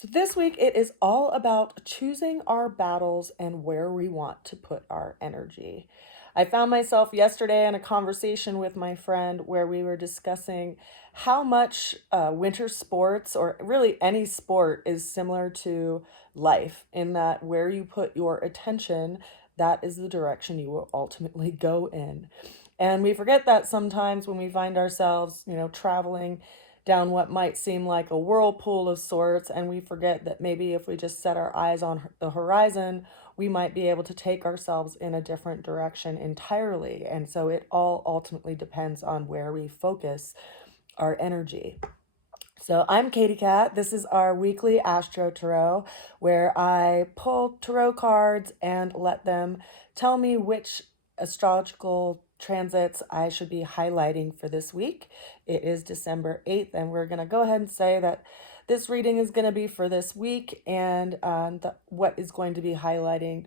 So this week it is all about choosing our battles and where we want to put our energy. I found myself yesterday in a conversation with my friend where we were discussing how much winter sports, or really any sport, is similar to life, in that where you put your attention, that is the direction you will ultimately go in. And we forget that sometimes when we find ourselves, traveling down what might seem like a whirlpool of sorts, and we forget that maybe if we just set our eyes on the horizon, we might be able to take ourselves in a different direction entirely. And so it all ultimately depends on where we focus our energy. So I'm Katie Cat. This is our weekly Astro Tarot, where I pull tarot cards and let them tell me which astrological transits I should be highlighting for this week. It is December 8th, and we're going to go ahead and say that this reading is going to be for this week, and what is going to be highlighting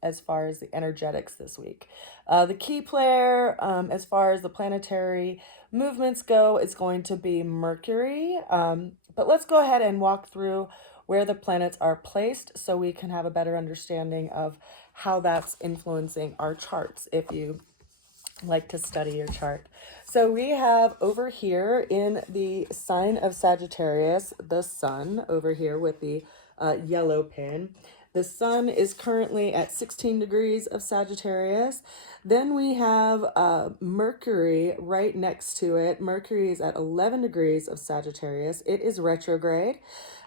as far as the energetics this week. The key player, as far as the planetary movements go, is going to be Mercury. But let's go ahead and walk through where the planets are placed so we can have a better understanding of how that's influencing our charts if you like to study your chart. So we have over here in the sign of Sagittarius, the sun over here with the yellow pin. The sun is currently at 16 degrees of Sagittarius. Then we have Mercury right next to it. Mercury is at 11 degrees of Sagittarius. It is retrograde.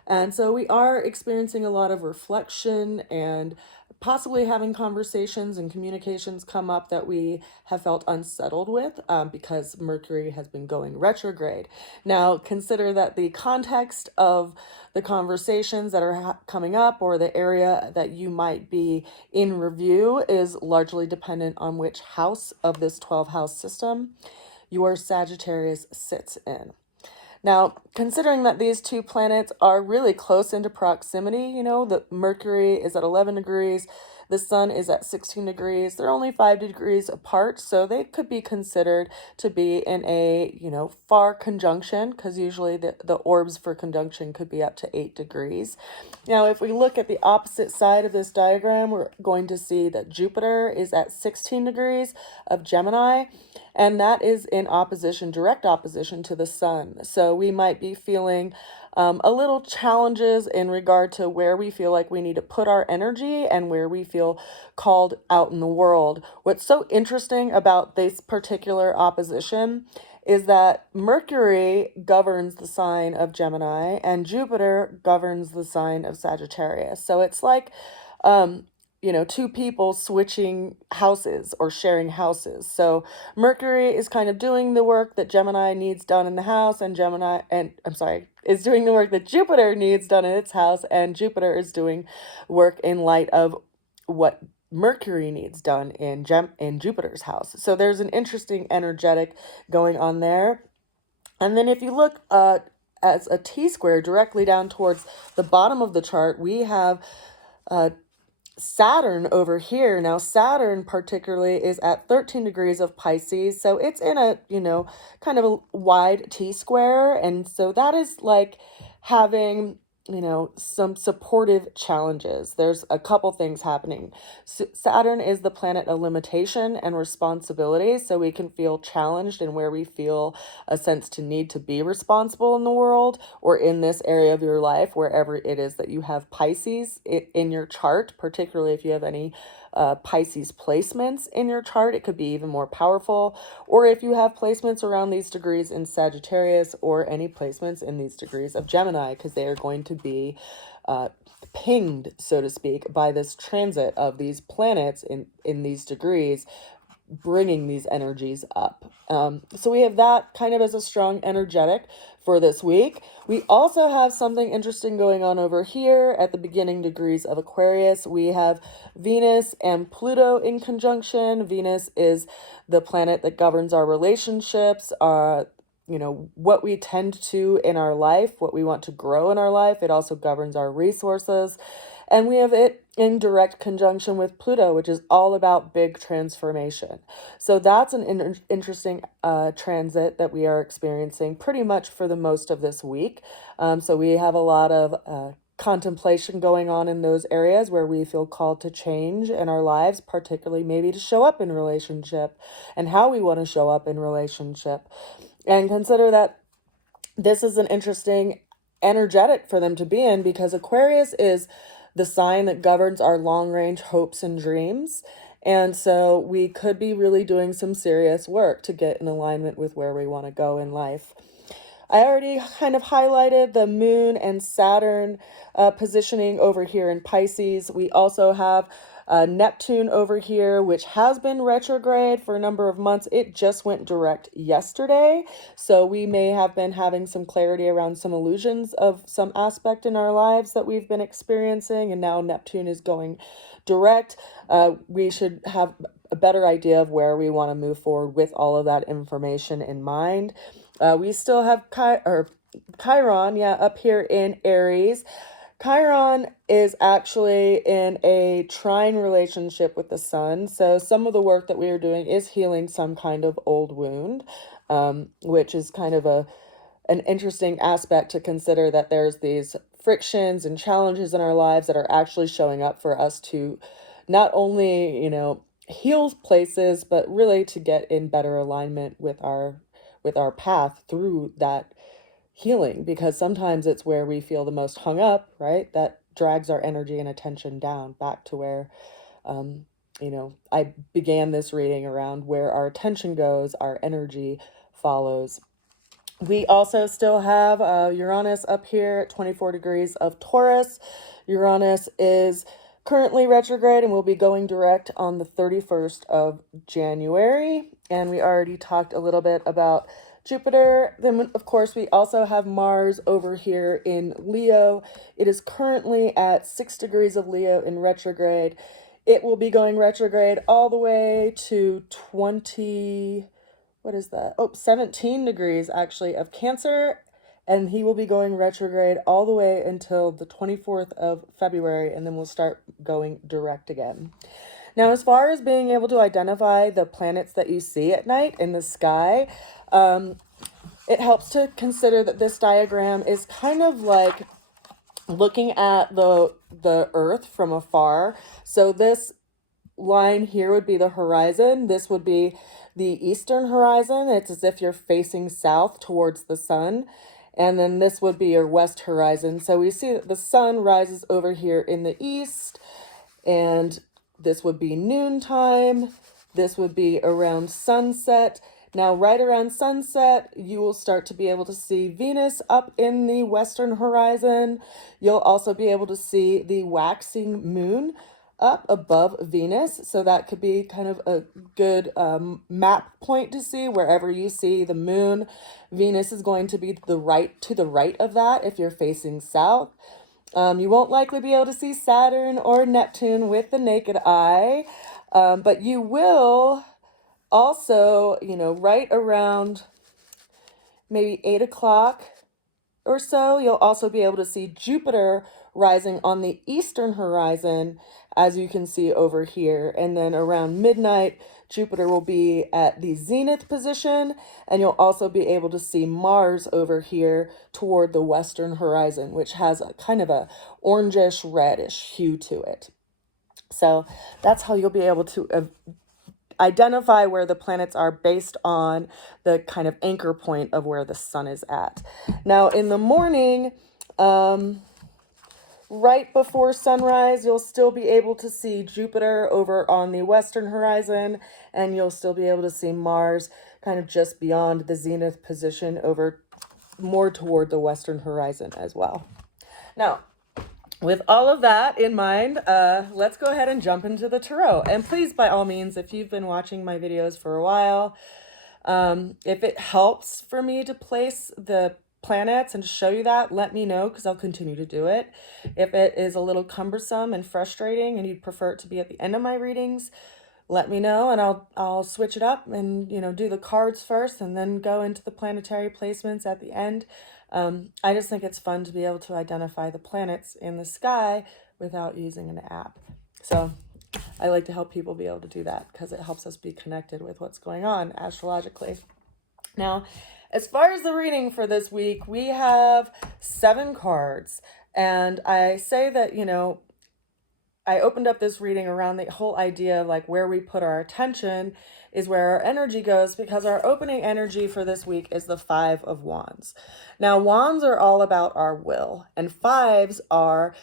And so we are experiencing a lot of reflection and possibly having conversations and communications come up that we have felt unsettled with because Mercury has been going retrograde. Now, consider that the context of the conversations that are coming up, or the area that you might be in review, is largely dependent on which house of this 12-house system your Sagittarius sits in. Now, considering that these two planets are really close into proximity, the Mercury is at 11 degrees, the sun is at 16 degrees. They're only 5 degrees apart, so they could be considered to be in a, far conjunction, because usually the orbs for conjunction could be up to 8 degrees. Now, if we look at the opposite side of this diagram, we're going to see that Jupiter is at 16 degrees of Gemini, and that is in opposition, direct opposition to the sun. So we might be feeling a little challenges in regard to where we feel like we need to put our energy and where we feel called out in the world. What's so interesting about this particular opposition is that Mercury governs the sign of Gemini and Jupiter governs the sign of Sagittarius. So it's like, two people switching houses or sharing houses. So Mercury is kind of doing the work that Gemini needs done in the house, and is doing the work that Jupiter needs done in its house, and Jupiter is doing work in light of what Mercury needs done in Jupiter's house. So there's an interesting energetic going on there. And then if you look as a T-square directly down towards the bottom of the chart, we have Saturn over here. Now, Saturn particularly is at 13 degrees of Pisces. So it's in a, kind of a wide T-square. And so that is like having, some supportive challenges. There's a couple things happening. Saturn is the planet of limitation and responsibility. So we can feel challenged in where we feel a sense to need to be responsible in the world, or in this area of your life, wherever it is that you have Pisces in your chart, particularly if you have any Pisces placements in your chart, it could be even more powerful. Or if you have placements around these degrees in Sagittarius, or any placements in these degrees of Gemini, because they are going to be pinged, so to speak, by this transit of these planets in these degrees, bringing these energies up. So we have that kind of as a strong energetic for this week. We also have something interesting going on over here at the beginning degrees of Aquarius. We have Venus and Pluto in conjunction. Venus is the planet that governs our relationships, what we tend to in our life, what we want to grow in our life. It also governs our resources. And we have it in direct conjunction with Pluto, which is all about big transformation. So that's an interesting transit that we are experiencing pretty much for the most of this week. So we have a lot of contemplation going on in those areas where we feel called to change in our lives, particularly maybe to show up in relationship and how we want to show up in relationship. And consider that this is an interesting energetic for them to be in, because Aquarius is the sign that governs our long-range hopes and dreams. And so we could be really doing some serious work to get in alignment with where we want to go in life. I already kind of highlighted the Moon and Saturn positioning over here in Pisces. We also have Neptune over here, which has been retrograde for a number of months. It just went direct yesterday. So we may have been having some clarity around some illusions of some aspect in our lives that we've been experiencing. And now Neptune is going direct. We should have a better idea of where we want to move forward with all of that information in mind. We still have Chiron, up here in Aries. Chiron is actually in a trine relationship with the sun. So some of the work that we are doing is healing some kind of old wound, which is kind of an interesting aspect to consider, that there's these frictions and challenges in our lives that are actually showing up for us to not only, heal places, but really to get in better alignment with our path through that healing, because sometimes it's where we feel the most hung up, right? That drags our energy and attention down back to where, I began this reading around where our attention goes, our energy follows. We also still have Uranus up here at 24 degrees of Taurus. Uranus is currently retrograde and will be going direct on the 31st of January. And we already talked a little bit about Jupiter. Then, of course, we also have Mars over here in Leo. It is currently at 6 degrees of Leo in retrograde. It will be going retrograde all the way to 17 degrees actually of Cancer. And he will be going retrograde all the way until the 24th of February, and then we'll start going direct again. Now, as far as being able to identify the planets that you see at night in the sky, it helps to consider that this diagram is kind of like looking at the Earth from afar. So this line here would be the horizon. This would be the eastern horizon. It's as if you're facing south towards the sun. And then this would be your west horizon. So we see that the sun rises over here in the east, and this would be noontime. This would be around sunset. Now, right around sunset, you will start to be able to see Venus up in the western horizon. You'll also be able to see the waxing moon up above Venus. So that could be kind of a good map point to see. Wherever you see the moon, Venus is going to be to the right of that if you're facing south. You won't likely be able to see Saturn or Neptune with the naked eye, but you will also, right around maybe 8 o'clock or so, you'll also be able to see Jupiter rising on the eastern horizon, as you can see over here. And then around midnight, Jupiter will be at the zenith position, and you'll also be able to see Mars over here toward the western horizon, which has a kind of a orangish reddish hue to it. So that's how you'll be able to identify where the planets are based on the kind of anchor point of where the sun is at. Now, in the morning, right before sunrise, you'll still be able to see Jupiter over on the western horizon, and you'll still be able to see Mars kind of just beyond the zenith position over more toward the western horizon as well. Now, with all of that in mind, let's go ahead and jump into the tarot. And please, by all means, if you've been watching my videos for a while, if it helps for me to place the planets and to show you that, let me know, because I'll continue to do it. If it is a little cumbersome and frustrating and you'd prefer it to be at the end of my readings, let me know, and I'll switch it up and do the cards first and then go into the planetary placements at the end. I just think it's fun to be able to identify the planets in the sky without using an app. So I like to help people be able to do that, because it helps us be connected with what's going on astrologically. Now, as far as the reading for this week, we have 7 cards. And I say that, I opened up this reading around the whole idea of like where we put our attention is where our energy goes, because our opening energy for this week is the Five of Wands. Now, wands are all about our will, and fives are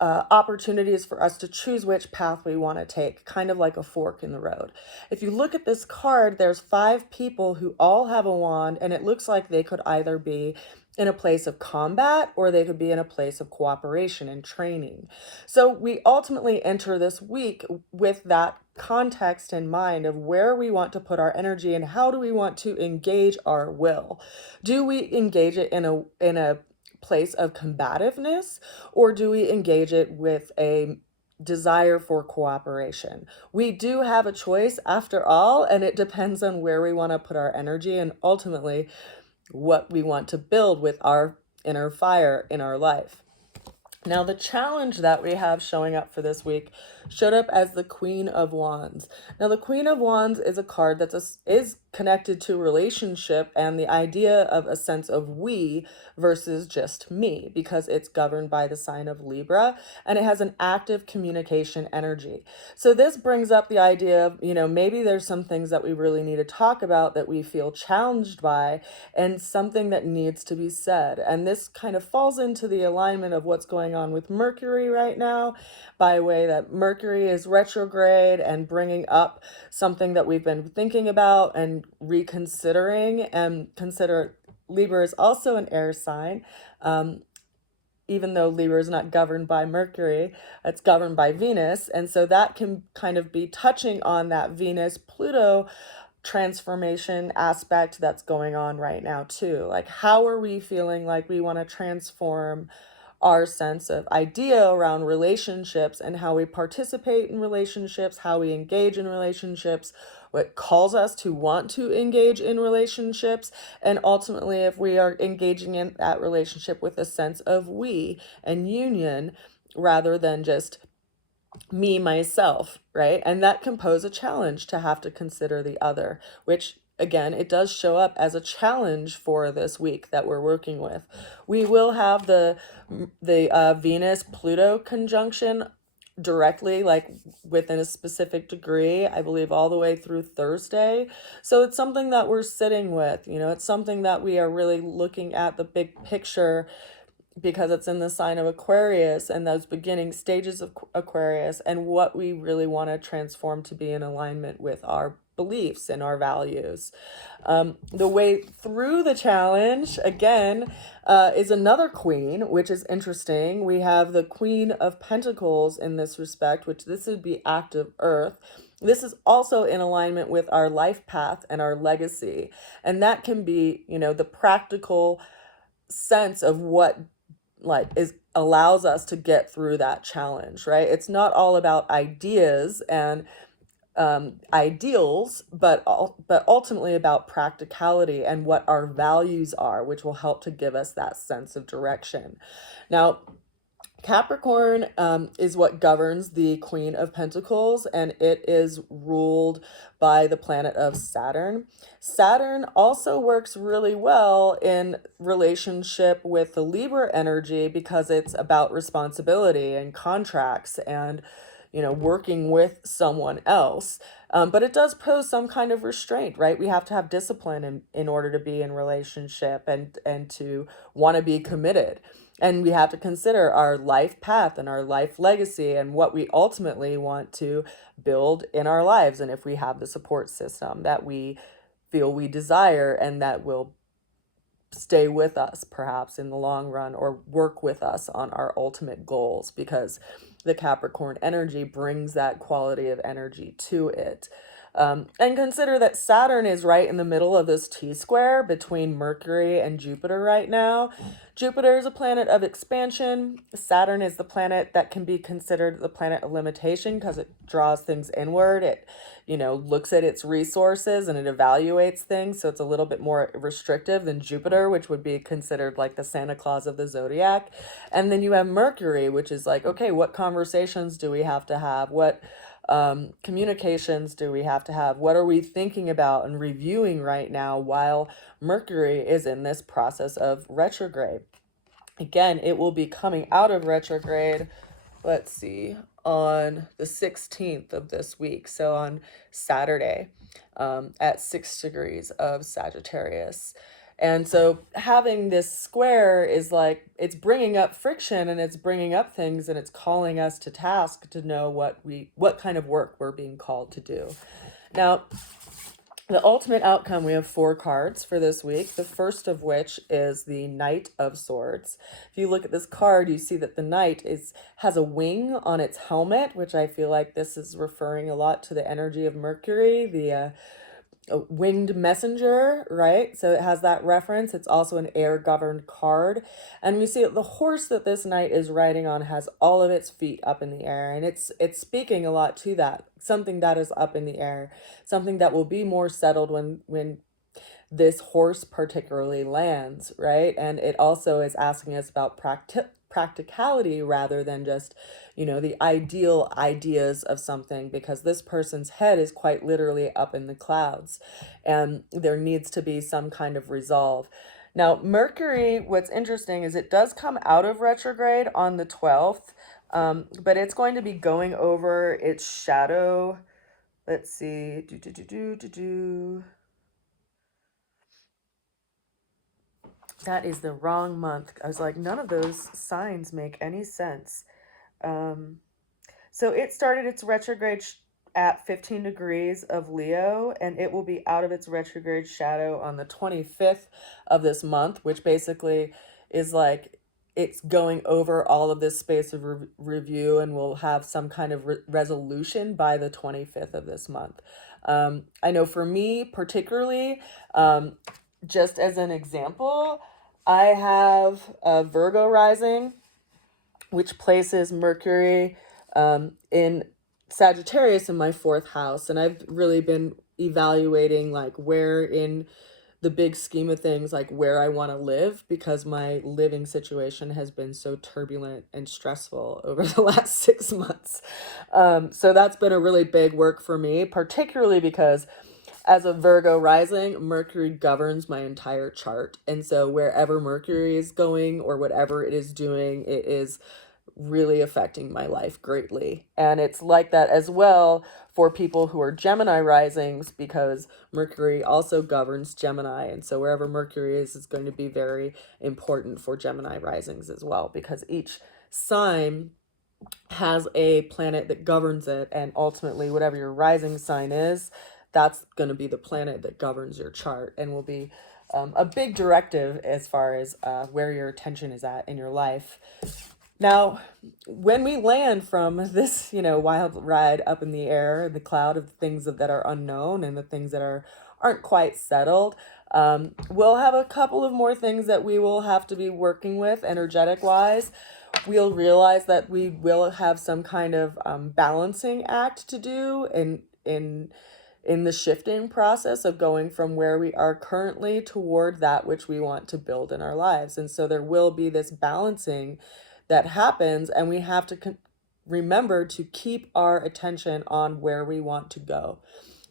opportunities for us to choose which path we want to take, kind of like a fork in the road. If you look at this card, there's five people who all have a wand, and it looks like they could either be in a place of combat or they could be in a place of cooperation and training. So we ultimately enter this week with that context in mind of where we want to put our energy and how do we want to engage our will. Do we engage it in a place of combativeness, or do we engage it with a desire for cooperation? We do have a choice after all, and it depends on where we want to put our energy and ultimately what we want to build with our inner fire in our life. Now, the challenge that we have showing up for this week showed up as the Queen of Wands. Now, the Queen of Wands is a card is connected to relationship and the idea of a sense of we versus just me, because it's governed by the sign of Libra and it has an active communication energy. So this brings up the idea of, maybe there's some things that we really need to talk about that we feel challenged by and something that needs to be said. And this kind of falls into the alignment of what's going on with Mercury right now, by way that Mercury is retrograde and bringing up something that we've been thinking about and reconsidering. And consider Libra is also an air sign. Even though Libra is not governed by Mercury, it's governed by Venus. And so that can kind of be touching on that Venus-Pluto transformation aspect that's going on right now too. Like, how are we feeling like we want to transform our sense of idea around relationships and how we participate in relationships, how we engage in relationships, what calls us to want to engage in relationships, and ultimately if we are engaging in that relationship with a sense of we and union rather than just me, myself, right? And that can pose a challenge to have to consider the other, which again, it does show up as a challenge for this week that we're working with. We will have the Venus-Pluto conjunction directly, like within a specific degree, I believe all the way through Thursday. So it's something that we're sitting with, it's something that we are really looking at the big picture, because it's in the sign of Aquarius and those beginning stages of Aquarius and what we really want to transform to be in alignment with our beliefs and our values. The way through the challenge, again, is another queen, which is interesting. We have the Queen of Pentacles in this respect, which this would be active earth. This is also in alignment with our life path and our legacy. And that can be, the practical sense of what allows us to get through that challenge, right? It's not all about ideas and ideals, but ultimately about practicality and what our values are, which will help to give us that sense of direction. Now, Capricorn is what governs the Queen of Pentacles, and it is ruled by the planet of Saturn. Saturn also works really well in relationship with the Libra energy because it's about responsibility and contracts and, working with someone else. But it does pose some kind of restraint, right? We have to have discipline in order to be in relationship and to want to be committed. And we have to consider our life path and our life legacy and what we ultimately want to build in our lives. And if we have the support system that we feel we desire and that will stay with us perhaps in the long run or work with us on our ultimate goals, because the Capricorn energy brings that quality of energy to it. And consider that Saturn is right in the middle of this T-square between Mercury and Jupiter right now. Jupiter is a planet of expansion. Saturn is the planet that can be considered the planet of limitation because it draws things inward. It, looks at its resources and it evaluates things. So it's a little bit more restrictive than Jupiter, which would be considered like the Santa Claus of the zodiac. And then you have Mercury, which is like, okay, what conversations do we have to have? What communications do we have to have? What are we thinking about and reviewing right now while Mercury is in this process of retrograde? Again, it will be coming out of retrograde, let's see, on the 16th of this week. So on Saturday, at 6 degrees of Sagittarius. And so having this square is like, it's bringing up friction and it's bringing up things and it's calling us to task to know what kind of work we're being called to do. Now, the ultimate outcome, we have 4 cards for this week, the first of which is the Knight of Swords. If you look at this card, you see that the Knight has a wing on its helmet, which I feel like this is referring a lot to the energy of Mercury, the winged messenger, right? So it has that reference. It's also an air-governed card. And we see that the horse that this knight is riding on has all of its feet up in the air. And it's speaking a lot to that, something that is up in the air, something that will be more settled when this horse particularly lands, right? And it also is asking us about practicality rather than just, the ideal ideas of something, because this person's head is quite literally up in the clouds and there needs to be some kind of resolve. Now, Mercury, what's interesting is it does come out of retrograde on the 12th, but it's going to be going over its shadow. Let's see. That is the wrong month. I was like, none of those signs make any sense. So it started its retrograde at 15 degrees of Leo, and it will be out of its retrograde shadow on the 25th of this month, which basically is like it's going over all of this space of review and will have some kind of resolution by the 25th of this month. I know for me particularly, just as an example, I have a Virgo rising, which places Mercury in Sagittarius in my 4th house. And I've really been evaluating like where in the big scheme of things, like where I want to live, because my living situation has been so turbulent and stressful over the last 6 months. So that's been a really big work for me, particularly because as a Virgo rising, Mercury governs my entire chart. And so wherever Mercury is going or whatever it is doing, it is really affecting my life greatly. And it's like that as well for people who are Gemini risings, because Mercury also governs Gemini. And so wherever Mercury is going to be very important for Gemini risings as well, because each sign has a planet that governs it. And ultimately, whatever your rising sign is, that's going to be the planet that governs your chart and will be a big directive as far as where your attention is at in your life. Now, when we land from this, wild ride up in the air, the cloud of things that are unknown and the things that aren't quite settled, we'll have a couple of more things that we will have to be working with energetic wise. We'll realize that we will have some kind of balancing act to do in the shifting process of going from where we are currently toward that which we want to build in our lives. And so there will be this balancing that happens, and we have to remember to keep our attention on where we want to go.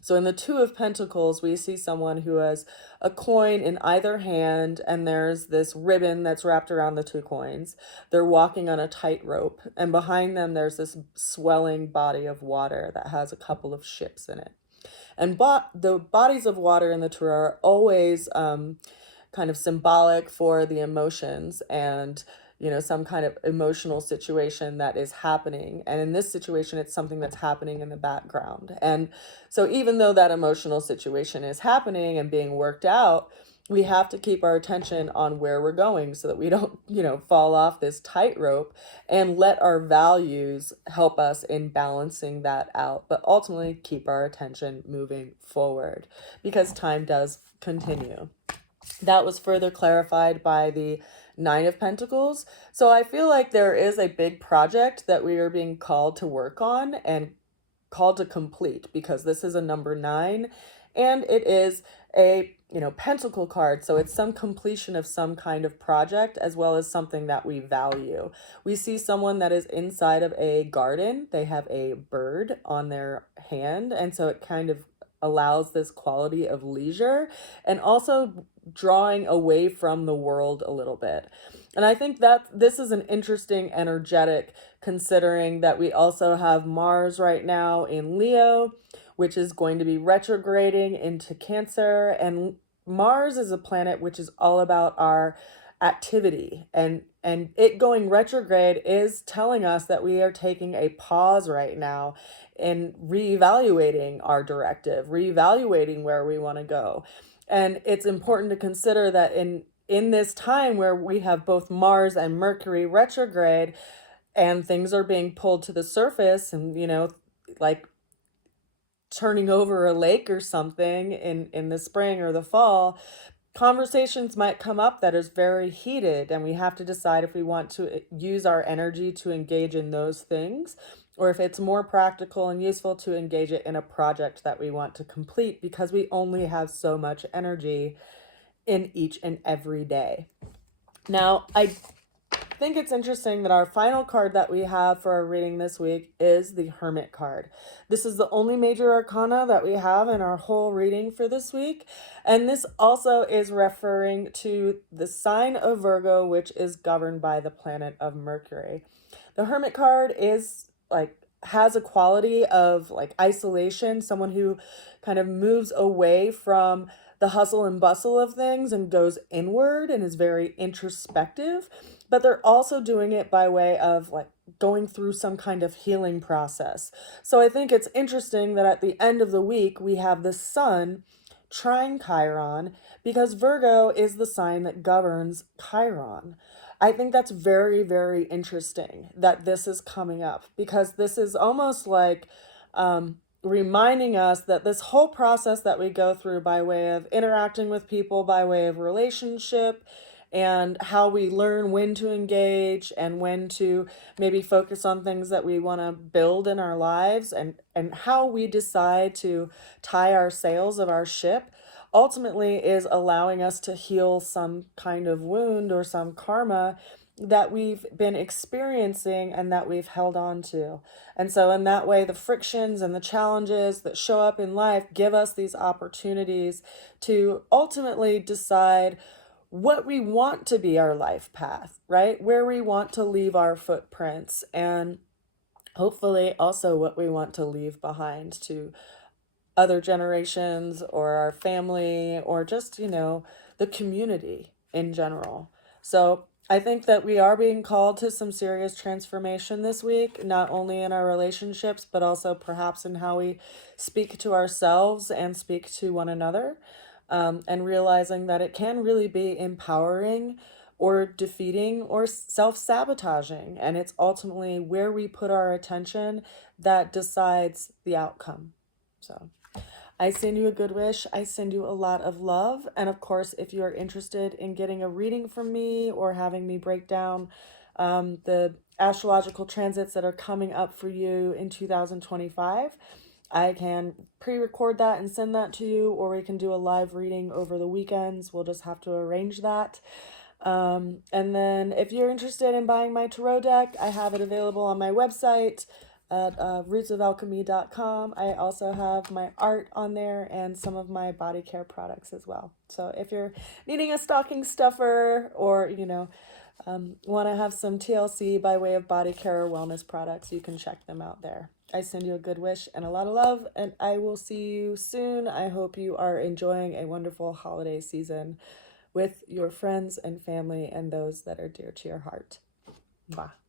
So in the 2 of Pentacles, we see someone who has a coin in either hand, and there's this ribbon that's wrapped around the 2 coins. They're walking on a tightrope, and behind them there's this swelling body of water that has a couple of ships in it. And the bodies of water in the tarot are always kind of symbolic for the emotions and some kind of emotional situation that is happening. And in this situation, it's something that's happening in the background. And so even though that emotional situation is happening and being worked out, we have to keep our attention on where we're going so that we don't, fall off this tightrope, and let our values help us in balancing that out. But ultimately keep our attention moving forward, because time does continue. That was further clarified by the 9 of Pentacles. So I feel like there is a big project that we are being called to work on and called to complete, because this is a number 9 and it is a pentacle card. So it's some completion of some kind of project, as well as something that we value. We see someone that is inside of a garden. They have a bird on their hand, and so it kind of allows this quality of leisure and also drawing away from the world a little bit. And I think that this is an interesting energetic, considering that we also have Mars right now in Leo, which is going to be retrograding into Cancer. And Mars is a planet which is all about our activity, and it going retrograde is telling us that we are taking a pause right now and reevaluating our directive, reevaluating where we want to go. And it's important to consider that in this time where we have both Mars and Mercury retrograde and things are being pulled to the surface, and like turning over a lake or something in the spring or the fall, conversations might come up that is very heated, and we have to decide if we want to use our energy to engage in those things, or if it's more practical and useful to engage it in a project that we want to complete, because we only have so much energy in each and every day. Now, I think it's interesting that our final card that we have for our reading this week is the Hermit card. This is the only major arcana that we have in our whole reading for this week. And this also is referring to the sign of Virgo, which is governed by the planet of Mercury. The Hermit card is has a quality of isolation, someone who kind of moves away from the hustle and bustle of things and goes inward and is very introspective, but they're also doing it by way of going through some kind of healing process. So I think it's interesting that at the end of the week we have the sun trine Chiron, because Virgo is the sign that governs Chiron. I think that's very, very interesting that this is coming up, because this is almost like reminding us that this whole process that we go through by way of interacting with people, by way of relationship, and how we learn when to engage and when to maybe focus on things that we want to build in our lives, and how we decide to tie our sails of our ship, ultimately is allowing us to heal some kind of wound or some karma that we've been experiencing and that we've held on to. And so in that way, the frictions and the challenges that show up in life give us these opportunities to ultimately decide what we want to be our life path, right? Where we want to leave our footprints, and hopefully also what we want to leave behind to other generations or our family, or just, the community in general. So I think that we are being called to some serious transformation this week, not only in our relationships, but also perhaps in how we speak to ourselves and speak to one another, and realizing that it can really be empowering or defeating or self-sabotaging. And it's ultimately where we put our attention that decides the outcome. So I send you a good wish. I send you a lot of love. And of course, if you are interested in getting a reading from me or having me break down the astrological transits that are coming up for you in 2025, I can pre-record that and send that to you, or we can do a live reading over the weekends. We'll just have to arrange that. And then if you're interested in buying my tarot deck, I have it available on my website at rootsofalchemy.com. I also have my art on there and some of my body care products as well. So if you're needing a stocking stuffer, or want to have some TLC by way of body care or wellness products, you can check them out there. I send you a good wish and a lot of love, and I will see you soon. I hope you are enjoying a wonderful holiday season with your friends and family and those that are dear to your heart. Bye.